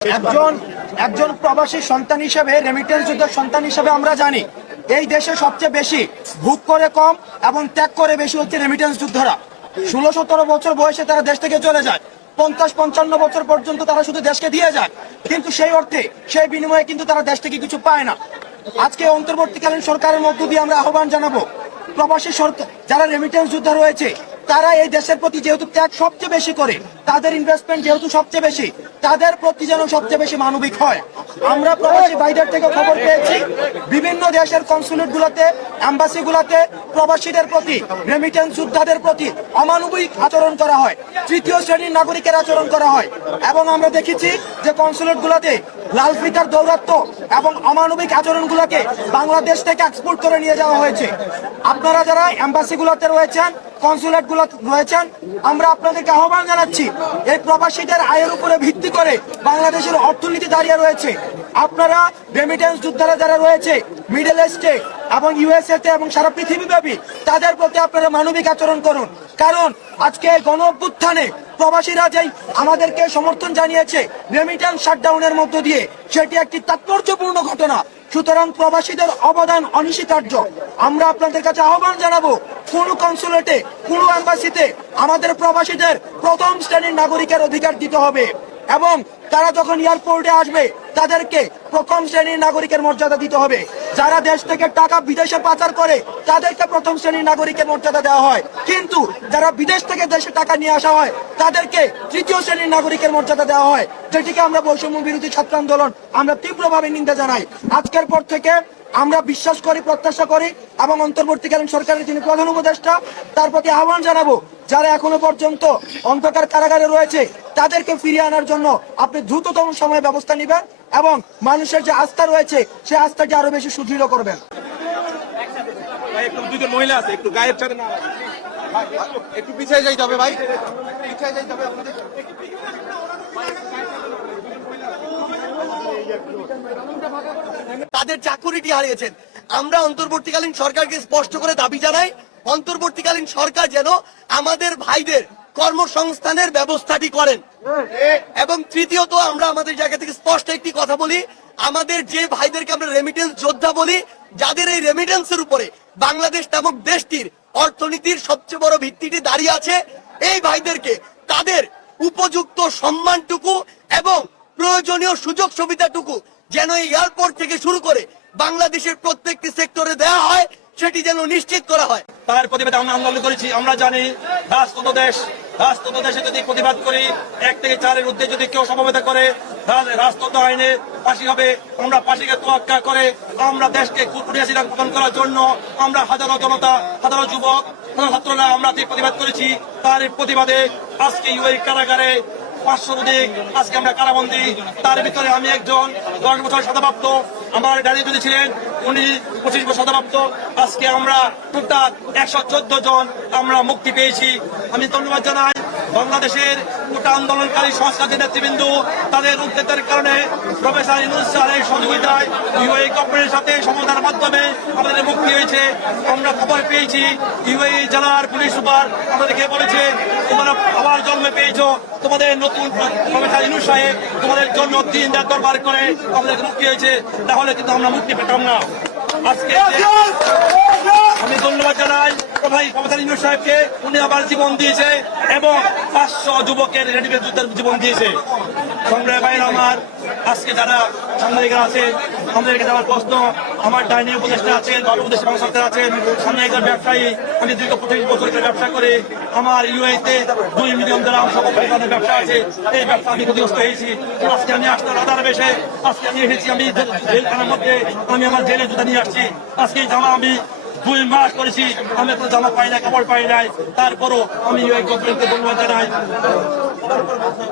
একজন একজন প্রবাসী সন্তান হিসেবে রেমিটেন্স যুদ্ধের সন্তান হিসেবে আমরা জানি, এই দেশে সবচেয়ে বেশি ভোগ করে কম এবং ত্যাগ করে বেশি হচ্ছে রেমিটেন্স যোদ্ধারা। ষোলো, সতেরো বছর বয়সে তারা দেশ থেকে চলে যায়। পঞ্চাশ, পঞ্চান্ন বছর পর্যন্ত তারা শুধু দেশকে দিয়ে যায়। কিন্তু সেই অর্থে, সেই বিনিময়ে কিন্তু তারা দেশ থেকে কিছু পায় না। আজকে অন্তর্বর্তীকালীন সরকারের মধ্য দিয়ে আমরা আহ্বান জানাব, প্রবাসী সরকার যারা রেমিটেন্স যুদ্ধ রয়েছে তারা এই দেশের প্রতি যেহেতু ত্যাগ সবচেয়ে বেশি করে, তাদের ইনভেস্টমেন্ট যেহেতু সবচেয়ে বেশি, তাদের প্রতি যেন সবচেয়ে বেশি মানবিক হয়। আমরা প্রবাসী ভাইদের থেকে খবর পেয়েছি, বিভিন্ন দেশের কনসুলেট গুলোতে অ্যাম্বাসি গুলাতে প্রবাসীদের প্রতি রেমিটেন্স যোদ্ধাদের প্রতি অমানবিক আচরণ করা হয়, তৃতীয় শ্রেণির নাগরিকের আচরণ করা হয় এবং আমরা দেখেছি যে কনসুলেট গুলাতে লাল ফিতার দৌরাত্ম এবং অমানবিক আচরণ গুলাকে বাংলাদেশ থেকে এক্সপোর্ট করে নিয়ে যাওয়া হয়েছে। আপনারা যারা অ্যাম্বাসি গুলাতে রয়েছেন কনসুলেটগুলো রয়েছেন, আমরা আপনাদেরকে আহ্বান জানাচ্ছি, এই প্রবাসীদের আয়ের উপরে ভিত্তি করে বাংলাদেশের অর্থনীতি দাঁড়িয়ে রয়েছে। আপনারা রেমিটেন্স যোদ্ধারা যারা রয়েছে মিডল ইস্টে এবং ইউএসএ তে এবং সারা পৃথিবীব্যাপী, তাদের প্রতি আপনারা মানবিক আচরণ করুন। কারণ আজকে গণ অভ্যুত্থানে প্রবাসীরা যেই আমাদেরকে সমর্থন জানিয়েছে রেমিটেন্স শাটডাউনের মধ্য দিয়ে, সেটি একটি তাৎপর্যপূর্ণ ঘটনা। সুতরাং প্রবাসীদের অবদান অনিশ্চিতার্য আমরা আপনাদের কাছে আহ্বান জানাব কোন কনসুলেটে কোন এম্বাসিতে আমাদের প্রবাসীদের প্রথম শ্রেণির নাগরিকের অধিকার দিতে হবে। এবং তারা যখন এয়ারপোর্টে আসবে, তাদেরকে প্রথম শ্রেণির নাগরিকের মর্যাদা দিতে হবে। যারা দেশ থেকে টাকা বিদেশে পাচার করে, তাদেরকে প্রথম শ্রেণির নাগরিকের মর্যাদা দেওয়া হয়। কিন্তু যারা বিদেশ থেকে দেশে টাকা নিয়ে আসা হয়, তাদেরকে তৃতীয় শ্রেণির নাগরিকের মর্যাদা দেওয়া হয়, যেটিকে আমরা বৈষম্য বিরোধী ছাত্র আন্দোলন আমরা তীব্রভাবে নিন্দা জানাই। আজকের পর থেকে আমরা বিশ্বাস করি, প্রত্যাশা করি এবং অন্তর্বর্তীকালীন সরকারের যিনি প্রধান উপদেষ্টা, তার প্রতি আহ্বান জানাব যারা এখনও পর্যন্ত অন্ধকার কারাগারে রয়েছে তাদেরকে ফিরিয়ে আনার জন্য আপনি দ্রুততম সময়ে ব্যবস্থা নেবেন এবং মানুষের যে আস্থা রয়েছে সেই আস্থাকে আরও বেশি সুদৃঢ় করবেন। একটু দুজন মহিলা আছে একটু গায়ের সাথে না। একটু পিছিয়ে যাইতে হবে ভাই। পিছিয়ে যাইতে হবে আপনাদের। তাদের চাকুরিটি হারিয়েছেন। আমরা অন্তর্বর্তীকালীন সরকারকে স্পষ্ট করে দাবি জানাই অন্তর্বর্তীকালীন সরকার যেন আমাদের ভাইদের কর্মসংস্থানের ব্যবস্থাটি করেন। এবং তৃতীয়ত আমরা আমাদের জায়গা থেকে স্পষ্ট একটি কথা বলি, আমাদের যে ভাইদেরকে আমরা রেমিটেন্স যোদ্ধা বলি, যাদের এই রেমিটেন্সের উপরে বাংলাদেশ নামক দেশটির অর্থনীতির সবচেয়ে বড় ভিত্তিটি দাঁড়িয়ে আছে, এই ভাইদেরকে তাদের উপযুক্ত সম্মানটুকু এবং প্রয়োজনীয় সুযোগ সুবিধাটুকু যেন এই এয়ারপোর্ট থেকে শুরু করে বাংলাদেশের প্রত্যেকটি সেক্টরে দেওয়া হয় সেটি যেন নিশ্চিত করা হয়। তার প্রতিবাদে আমরা আন্দোলন করেছি। আমরা জানি রাজতন্ত্র দেশ রাজতন্ত্র দেশে যদি প্রতিবাদ করি, এক থেকে চারের ঊর্ধ্বে যদি কেউ সমবেতা করে, তাহলে রাজতন্ত্র আইনে ফাঁসি হবে। আমরা ফাঁসিকে তোয়াক্কা করে আমরা দেশকে কুটুরিয়াসীরা পতন করার জন্য আমরা হাজারো জনতা, হাজারো যুবক ছাত্ররা আমরা যে প্রতিবাদ করেছি। তার প্রতিবাদে আজকে ইউএই কারাগারে পাঁচশো অধিক আজকে আমরা কারাবন্দি। তার ভিতরে আমি একজন, দশ বছর শতপ্রাপ্ত আমার গাড়িতে ছিলেন উনি পঁচিশ বছর শতপ্রাপ্ত আজকে আমরা টোটাল একশো চোদ্দ জন আমরা মুক্তি পেয়েছি। আমি ধন্যবাদ জানাই। বাংলাদেশের গোটা আন্দোলনকারী সংস্কারী নেতৃবৃন্দ, তাদের উদ্যোগের কারণে প্রফেসর ইনুস স্যারের সহযোগিতায় ইউএই গভর্নমেন্টের সাথে সমাধানের মাধ্যমে আমাদের মুক্তি হয়েছে। আমরা খবর পেয়েছি, ইউএই জেলার পুলিশ সুপার আমাদেরকে বলেছে, তোমরা আবার জন্মে পেয়েছ, তোমাদের নতুন প্রফেসর ইনুস সাহেব তোমাদের জন্য তিন রাত দরবার করে আমাদের মুক্তি হয়েছে। তাহলে কিন্তু আমরা মুক্তি পেতাম না। আজকে আমি ধন্যবাদ জানাই ভাই প্রফেসর ইনুস সাহেবকে। উনি আবার জীবন দিয়েছে এবং পাঁচশো যুবকের রেডিমেড যুদ্ধের জীবন দিয়েছে। সংগ্রামী ভাইয়ের আমার, আজকে যারা সাংবাদিকরা আছে, আমাদের কাছে আমার প্রশ্ন, আমার ডাইনি উপদেষ্টা আছেন গণ উপদেষ্টা বাংলা সরকার আছেন সাংবাদিকের ব্যবসায়ী, আমি দীর্ঘ পঁচিশ বছর ধরে ব্যবসা করে, আমার ইউএতে দুই মিলিয়ন দ্বারা সকল পরিমাণের ব্যবসা আছে, এই ব্যবসা আমি ক্ষতিগ্রস্ত হয়েছি। আজকে আমি আসতে রাধার বেশে, আজকে আমি এসেছি, আমি জেলখানার মধ্যে, আমি আমার জেলে জুতা নিয়ে আসছি। আজকে জামা আমি দুই মাস করেছি, আমি কোনো জামা পাই না কাপড় পাই নাই, তারপরও আমি ইউএ গভর্নমেন্টকে ধন্যবাদ জানাই।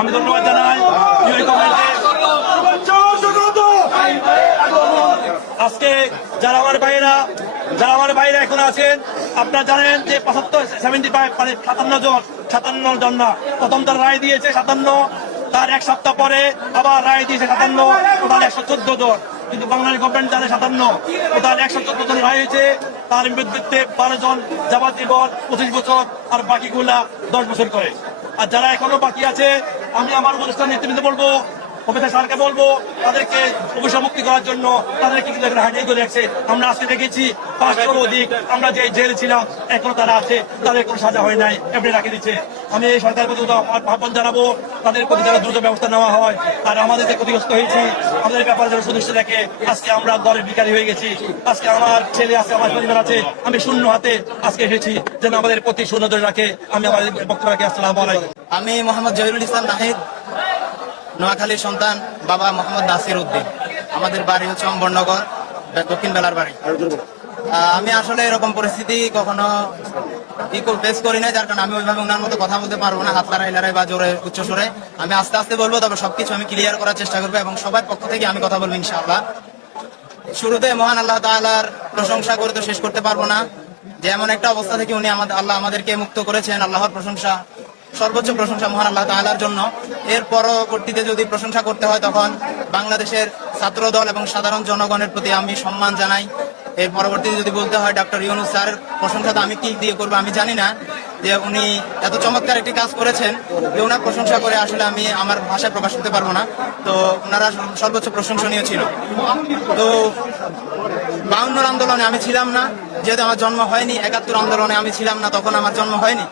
আমি ধন্যবাদ জানাই গভর্নমেন্টকে আজকে যারা আমার ভাইয়েরা, যারা আমার ভাইয়েরা এখন আছেন, আপনারা জানেন যে পঁচাত্তর সেভেন্টি ফাইভ মানে সাতান্ন জন সাতান্ন জন না, প্রথম তার রায় দিয়েছে সাতান্ন, তার এক সপ্তাহ পরে আবার রায় দিয়েছে সাতান্ন, টোটাল একশো চোদ্দ জন। কিন্তু বাংলাদেশ গভর্নমেন্ট জানে সাতান্ন তার একশো চোদ্দ জন রায় হয়েছে। তার বিরুদ্ধে বারো জন যাবতীবন পঁচিশ বছর আর বাকিগুলা দশ বছর করে। আর যারা এখনও বাকি আছে, আমি আমার অনুষ্ঠান নেতৃত্বে বলব প্রফেসর স্যারকে বলব, তাদেরকে অভিসমুক্তি করার জন্য তাদেরকে কিন্তু এখানে হাজির করে রাখছে আমরা আজকে দেখেছি পাঁচশোর অধিক আমরা যে জেল ছিলাম, এখনও তারা আছে, তাদের কোনো সাজা হয় নাই, এমনি রাখে দিচ্ছে। আমি এই সরকার প্রতি আহ্বান জানাব, তাদের প্রতি যেন দ্রুত ব্যবস্থা নেওয়া হয়। আর আমাদের যে ক্ষতিগ্রস্ত হয়েছি, আমাদের ব্যাপারে যেন সুদৃষ্টি দেখে, আজকে আমরা দলের বিকারী হয়ে গেছি। আজকে আমার ছেলে আছে, আমার পরিবার আছে, আমি শূন্য হাতে আজকে এসেছি, যেন আমাদের প্রতি শূন্য ধরে রাখে। আমি আমাদের বক্তব্য রাখি, আসসালামু আমি মোহাম্মদ জহিরুল ইসলাম নাহিদ নোয়াখালীর সন্তান বাবা মোহাম্মদ নাসির উদ্দিন। আমাদের বাড়ি হচ্ছে অম্বরনগর দক্ষিণ বেলার বাড়ি। আমি আসলে এরকম পরিস্থিতি কখনো ফেস করি না যার কারণে আমি ওইভাবে ওনার মতো কথা বলতে পারব না, হাত লড়াই লড়াই বা জোরে উচ্চ সুরে আমি আস্তে আস্তে বলব, তবে সবকিছু আমি ক্লিয়ার করার চেষ্টা করব এবং সবার পক্ষ থেকে আমি কথা বলব ইনশাআল্লাহ। শুরুতে মহান আল্লাহ তাআলার প্রশংসা করে তো শেষ করতে পারব না। যে এমন একটা অবস্থা থেকে উনি আমাদের আল্লাহ আমাদেরকে মুক্ত করেছেন, আল্লাহর প্রশংসা। সর্বোচ্চ প্রশংসা মহান আল্লাহ তাআলার জন্য। এর পরবর্তীতে যদি প্রশংসা করতে হয়, তখন বাংলাদেশের ছাত্র দল এবং সাধারণ জনগণের প্রতি আমি সম্মান জানাই। এর পরবর্তীতে যদি বলতে হয় ডক্টর ইউনুস স্যার, প্রশংসা তো আমি কি দিয়ে করব আমি জানি না, যে উনি এত চমৎকার একটি কাজ করেছেন যে ওনার প্রশংসা করে আসলে আমি আমার ভাষায় প্রকাশ করতে পারব না। তো ওনারা সর্বোচ্চ প্রশংসনীয় ছিল। তো বাউন্নর আন্দোলনে আমি ছিলাম না। যেহেতু আমার জন্ম হয়নি, একাত্তর আন্দোলনে আমি ছিলাম না, তখন আমার জন্ম হয়নি।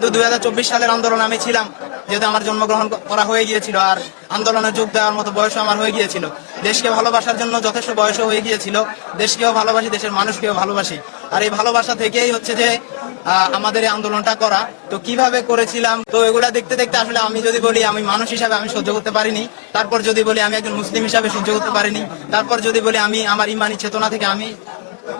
তো দুই সালের আন্দোলনে আমি ছিলাম, যেহেতু আমার জন্মগ্রহণ করা হয়ে গিয়েছিল আর আন্দোলনে যোগ দেওয়ার মতো বয়সও আমার হয়ে গিয়েছিল। দেশকে ভালোবাসার জন্য যথেষ্ট বয়সও হয়ে গিয়েছিল, দেশকেও ভালোবাসি, দেশের মানুষকেও ভালোবাসি। আর এই ভালোবাসা থেকেই হচ্ছে যে আমাদের এই আন্দোলনটা করা। তো কীভাবে করেছিলাম? তো এগুলা দেখতে দেখতে আসলে আমি যদি বলি, আমি মানুষ হিসাবে আমি সহ্য করতে পারিনি। তারপর যদি বলি, আমি একজন মুসলিম হিসাবে সহ্য করতে পারিনি। তারপর যদি বলি, আমি আমার ইমানি চেতনা থেকে আমি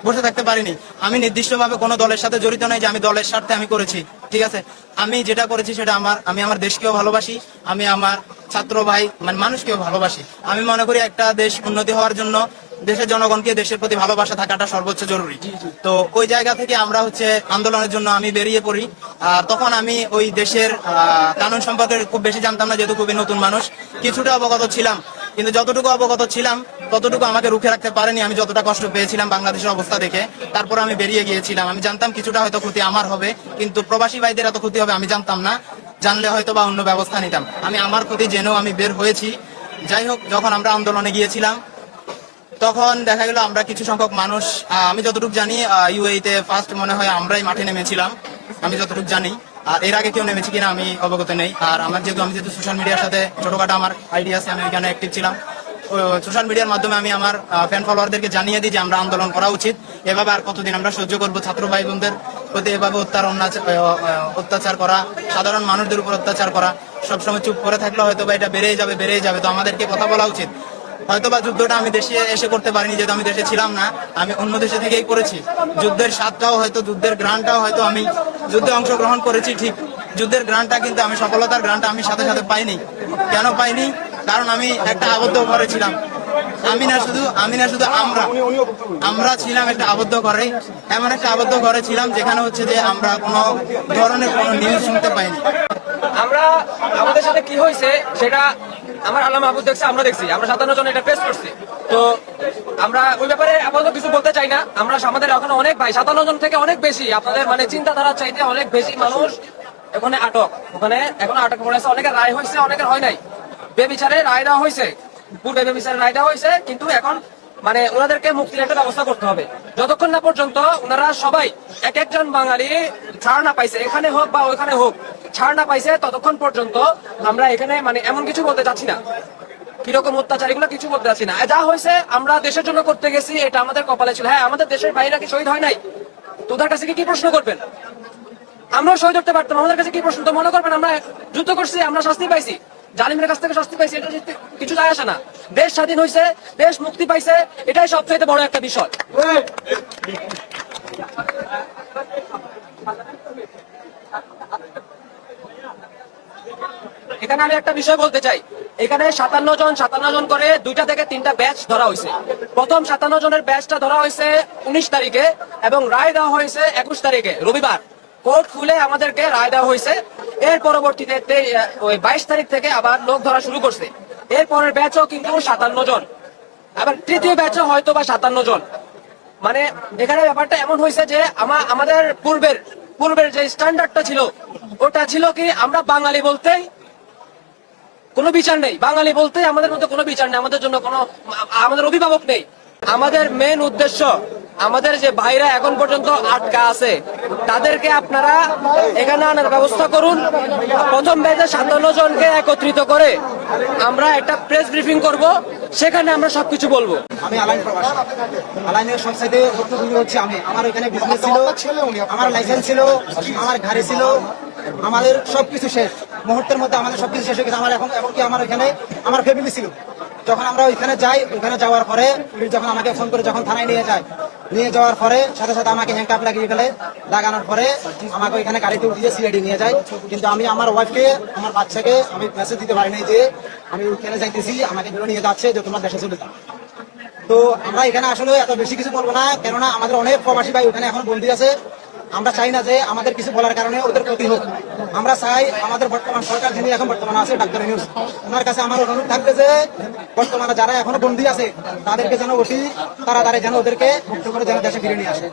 বসে থাকতে পারিনি। আমি নির্দিষ্টভাবে কোনো দলের সাথে জড়িত নাই যে আমি দলের স্বার্থে আমি করেছি। ঠিক আছে? আমি যেটা করেছি সেটা আমার আমি আমার দেশকেও ভালোবাসি আমি আমার ছাত্র ভাই মানে মানুষকেও ভালোবাসি। আমি মনে করি একটা দেশ উন্নতি হওয়ার জন্য দেশের জনগণকে দেশের প্রতি ভালোবাসা থাকাটা সর্বোচ্চ জরুরি। তো ওই জায়গা থেকে আমরা হচ্ছে আন্দোলনের জন্য আমি বেরিয়ে পড়ি। আর তখন আমি ওই দেশের আহ, কানুন সম্পর্কে খুব বেশি জানতাম না যেহেতু খুবই নতুন মানুষ। কিছুটা অবগত ছিলাম। কিন্তু যতটুকু অবগত ছিলাম, ততটুকু আমাকে রুখে রাখতে পারেনি। আমি যতটা কষ্ট পেয়েছিলাম বাংলাদেশের অবস্থা দেখে, তারপর আমি বেরিয়ে গিয়েছিলাম। আমি জানতাম কিছুটা হয়তো ক্ষতি আমার হবে, কিন্তু প্রবাসী ভাইদের এত ক্ষতি হবে আমি জানতাম না। জানলে হয়তো বা অন্য ব্যবস্থা নিতাম। আমি আমার ক্ষতি জেনেও আমি বের হয়েছি। যাই হোক, যখন আমরা আন্দোলনে গিয়েছিলাম, তখন দেখা গেল আমরা কিছু সংখ্যক মানুষ আমি যতটুকু জানি ইউএইতে ফার্স্ট মনে হয় আমরাই মাঠে নেমেছিলাম। আমি যতটুকু জানি। আর এর আগে কেউ নেমেছি কিনা আমি অবগত নেই। আর আমার যেহেতু আমি যেহেতু সোশ্যাল মিডিয়ার সাথে ছোটখাটো আমার আইডিয়া আছে আমি ওইখানে অ্যাক্টিভ ছিলাম। সোশ্যাল মিডিয়ার মাধ্যমে আমি আমার ফ্যান ফলোয়ারদেরকে জানিয়ে দিই যে আমরা আন্দোলন করা উচিত। এভাবে আর কতদিন আমরা সহ্য করব? ছাত্র ভাই বোনদের প্রতি এভাবে আহ, অত্যাচার করা সাধারণ মানুষদের উপর অত্যাচার করা সবসময় চুপ করে থাকলে হয়তো বা এটা বেড়েই যাবে বেড়েই যাবে। তো আমাদেরকে কথা বলা উচিত। হয়তো বা যুদ্ধটা আমি দেশে এসে করতে পারিনি, যেহেতু আমি দেশে ছিলাম না, আমি অন্য দেশে থেকেই করেছি। যুদ্ধের স্বাদটাও হয়তো, যুদ্ধের গ্রানটাও হয়তো আমি যুদ্ধে অংশগ্রহণ করেছি ঠিক। যুদ্ধের গ্রানটা কিন্তু আমি, সফলতার গ্রানটা আমি সাথে সাথে পাইনি। কেন পাইনি? কারণ আমি একটা আবদ্ধ ঘরে ছিলাম। আমি না শুধু, আমি না শুধু আমরা। আমরা ছিলাম একটা আবদ্ধ ঘরে। এমন একটা আবদ্ধ ঘরে ছিলাম যেখানে হচ্ছে যে আমরা কোনো ধরনের কোনো নিউজ শুনতে পাইনি। আমরা, আমাদের সাথে কি হয়েছে সেটা আমার আল্লাহ মাহবুব দেখছে, আমরা দেখছি। আমরা সাতান্ন জন এটা ফেস করছি। তো আমরা ওই ব্যাপারে আপাতত কিছু বলতে চাই না। আমরা আমাদের ওখানে অনেক ভাই, সাতান্ন জন থেকে অনেক বেশি। আপনাদের মানে চিন্তাধারার চাইতে অনেক বেশি মানুষ ওখানে আটক। ওখানে এখন আটক পড়েছে অনেকের রায় হয়েছে, অনেকের হয় নাই। বেবিচারে রায় দেওয়া হয়েছে। পূর্বে বেবিচারে রায় দেওয়া হয়েছে, কিন্তু এখন মানে ওনাদেরকে মুক্তির একটা ব্যবস্থা করতে হবে। যতক্ষণ না পর্যন্ত ওনারা সবাই এক একজন বাঙালি ছাড় না পাইছে, এখানে হোক বা ওইখানে হোক। ছাড় না পাইছে ততক্ষণ পর্যন্ত আমরা এখানে মানে এমন কিছু বলতে চাচ্ছি না। কীরকম অত্যাচার, এগুলো কিছু বলতে চাচ্ছি না। যা হয়েছে, আমরা দেশের জন্য করতে গেছি, এটা আমাদের কপালে ছিল। হ্যাঁ আমাদের দেশের ভাইরা কি শহীদ হয় নাই? তোদের কাছে কি প্রশ্ন করবেন? আমরাও শহীদ হতে পারতাম, আমাদের কাছে কি প্রশ্ন? তো মনে করবেন, আমরা যুদ্ধ করছি, আমরা শাস্তি পাইছি। জালিমের কাছ থেকে শাস্তি পাইছি, এটা কিছু যায় আসে না। দেশ স্বাধীন হয়েছে দেশ মুক্তি পাইছে, এটাই সবচাইতে বড় একটা বিষয়। এখানে আমি একটা বিষয় বলতে চাই। এখানে সাতান্ন জন সাতান্ন জন করে দুইটা থেকে তিনটা ব্যাচ ধরা হয়েছে। প্রথম সাতান্ন জনের ব্যাচটা ধরা হয়েছে উনিশ তারিখে এবং রায় দেওয়া হয়েছে একুশ তারিখে, রবিবার। কোর্ট খুলে আমাদেরকে রায় দেওয়া হয়েছে। এর পরবর্তীতে ওই বাইশ তারিখ থেকে আবার লোক ধরা শুরু করছে। এর পরের ব্যাচও কিন্তু সাতান্ন জন। আবার তৃতীয় ব্যাচও হয়তো বা সাতান্ন জন। মানে এখানে ব্যাপারটা এমন হয়েছে যে আমা- আমাদের পূর্বের পূর্বের যে স্ট্যান্ডার্ডটা ছিল, ওটা ছিল কি আমরা বাঙালি বলতেই কোনো বিচার নেই। বাঙালি বলতে আমাদের মধ্যে কোনো বিচার নেই। আমাদের জন্য কোনো আমাদের অভিভাবক নেই। আমাদের মেন উদ্দেশ্য আমাদের যে ভাইরা এখন পর্যন্ত আটকা আছে তাদেরকে আপনারা এখানে আনার ব্যবস্থা করুন। প্রথম ব্যাচে সাতান্ন জনকে একত্রিত করে আমরা একটা প্রেস ব্রিফিং করব। সেখানে আমরা সবকিছু বলব। আমি আলাইন প্রবাসী। আলাইনের সব সাইডে ভুক্তভোগী হচ্ছে আমি। আমার ওখানে বিজনেস ছিল আমার লাইসেন্স ছিল আমার গাড়ি ছিল আমাদের সবকিছু শেষ। মুহূর্তের মধ্যে আমাদের সবকিছু শেষ হয়ে গেছে। আমার এখন এমনকি আমার ওখানে আমার ফ্যামিলি ছিল। যখন আমরা ওইখানে যাই, ওইখানে যাওয়ার পরে পুলিশ যখন আমাকে ফোন করে যখন থানায় নিয়ে যায়, নিয়ে যাওয়ার পরে সাথে সাথে আমাকে হ্যান্ডকাপ লাগিয়ে গেলে লাগানোর পরে আমাকে ওইখানে গাড়িতে উঠিয়ে সিআইডি নিয়ে যায়। কিন্তু আমি আমার ওয়াইফকে আমার বাচ্চাকে আমি মেসেজ দিতে পারি নাই যে আমি ওইখানে যাইতেছি, আমাকে নিয়ে যাচ্ছে যে তোমার দেশে চলে যাও। তো আমরা এখানে আসলে এত বেশি কিছু বলব না, কেননা আমাদের অনেক প্রবাসী ভাই ওখানে এখন বন্দী আছে। আমরা চাই না যে আমাদের কিছু বলার কারণে ওদের ক্ষতি হোক। আমরা চাই আমাদের বর্তমান সরকার যিনি এখন বর্তমানে আছে, ডাক্তার নিউজ ওনার কাছে আমার অনুরোধ থাকবে যে বর্তমানে যারা এখনও বন্দী আছে, তাদেরকে যেন অতি তাড়াতাড়ি যেন ওদেরকে মুক্ত করে যেন দেশে ফিরে নিয়ে আসে।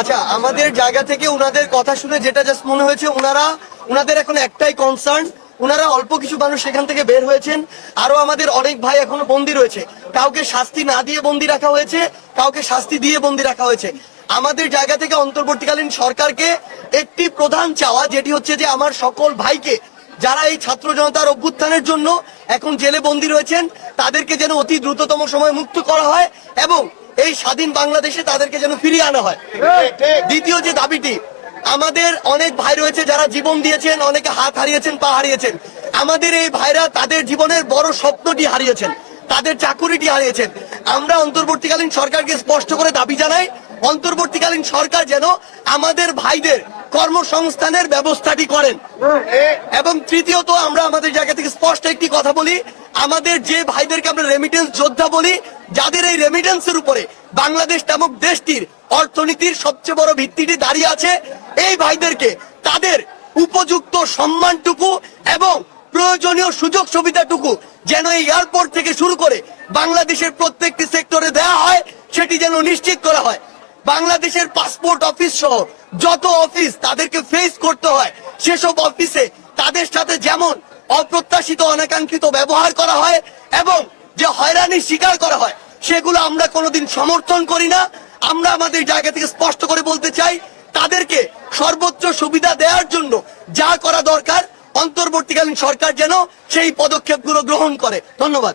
আচ্ছা আমাদের জায়গা থেকে উনাদের কথা শুনে যেটা জাস্ট মনে হয়েছে, উনারা, উনাদের এখন একটাই কনসার্ন উনারা অল্প কিছু মানুষ সেখান থেকে বের হয়েছেন। আরও আমাদের অনেক ভাই এখনও বন্দী রয়েছে। কাউকে শাস্তি না দিয়ে বন্দী রাখা হয়েছে, কাউকে শাস্তি দিয়ে বন্দী রাখা হয়েছে। আমাদের জায়গা থেকে অন্তর্বর্তীকালীন সরকারকে একটি প্রধান চাওয়া, যেটি হচ্ছে যে আমার সকল ভাইকে, যারা এই ছাত্র জনতার অভ্যুত্থানের জন্য এখন জেলে বন্দী রয়েছেন, তাদেরকে যেন অতি দ্রুততম সময় মুক্ত করা হয় এবং এই স্বাধীন বাংলাদেশে তাদেরকে যেন ফিরিয়ে আনা হয়। দ্বিতীয় যে দাবিটি, আমাদের অনেক ভাই রয়েছে যারা জীবন দিয়েছেন, অনেকে হাত হারিয়েছেন, পা হারিয়েছেন। আমাদের এই ভাইরা তাদের জীবনের বড় স্বপ্নটি হারিয়েছেন, তাদের চাকুরিটি হারিয়েছেন। আমরা অন্তর্বর্তীকালীন সরকারকে স্পষ্ট করে দাবি জানাই অন্তর্বর্তীকালীন সরকার যেন আমাদের ভাইদের কর্মসংস্থানের ব্যবস্থাটি করেন। এবং তৃতীয়ত আমরা আমাদের জায়গা থেকে স্পষ্ট একটি কথা বলি, আমাদের যে ভাইদেরকে আমরা রেমিটেন্স যোদ্ধা বলি, যাদের এই রেমিটেন্সের উপরে বাংলাদেশ নামক দেশটির অর্থনীতির সবচেয়ে বড় ভিত্তিটি দাঁড়িয়ে আছে, এই ভাইদেরকে তাদের উপযুক্ত সম্মানটুকু এবং প্রয়োজনীয় সুযোগ সুবিধাটুকু যেন এই এয়ারপোর্ট থেকে শুরু করে বাংলাদেশের প্রত্যেকটি সেক্টরে দেওয়া হয়, সেটি যেন নিশ্চিত করা হয়। বাংলাদেশের পাসপোর্ট অফিস সহ যত অফিস তাদেরকে ফেস করতে হয়, সেসব অফিসে তাদের সাথে যেমন অপ্রত্যাশিত অনাকাঙ্ক্ষিত ব্যবহার করা হয় এবং যে হয়রানির শিকার করা হয়, সেগুলো আমরা কোনোদিন সমর্থন করি না। আমরা আমাদের জায়গা থেকে স্পষ্ট করে বলতে চাই, তাদেরকে সর্বোচ্চ সুবিধা দেওয়ার জন্য যা করা দরকার, অন্তর্বর্তীকালীন সরকার যেন সেই পদক্ষেপগুলো গ্রহণ করে। ধন্যবাদ।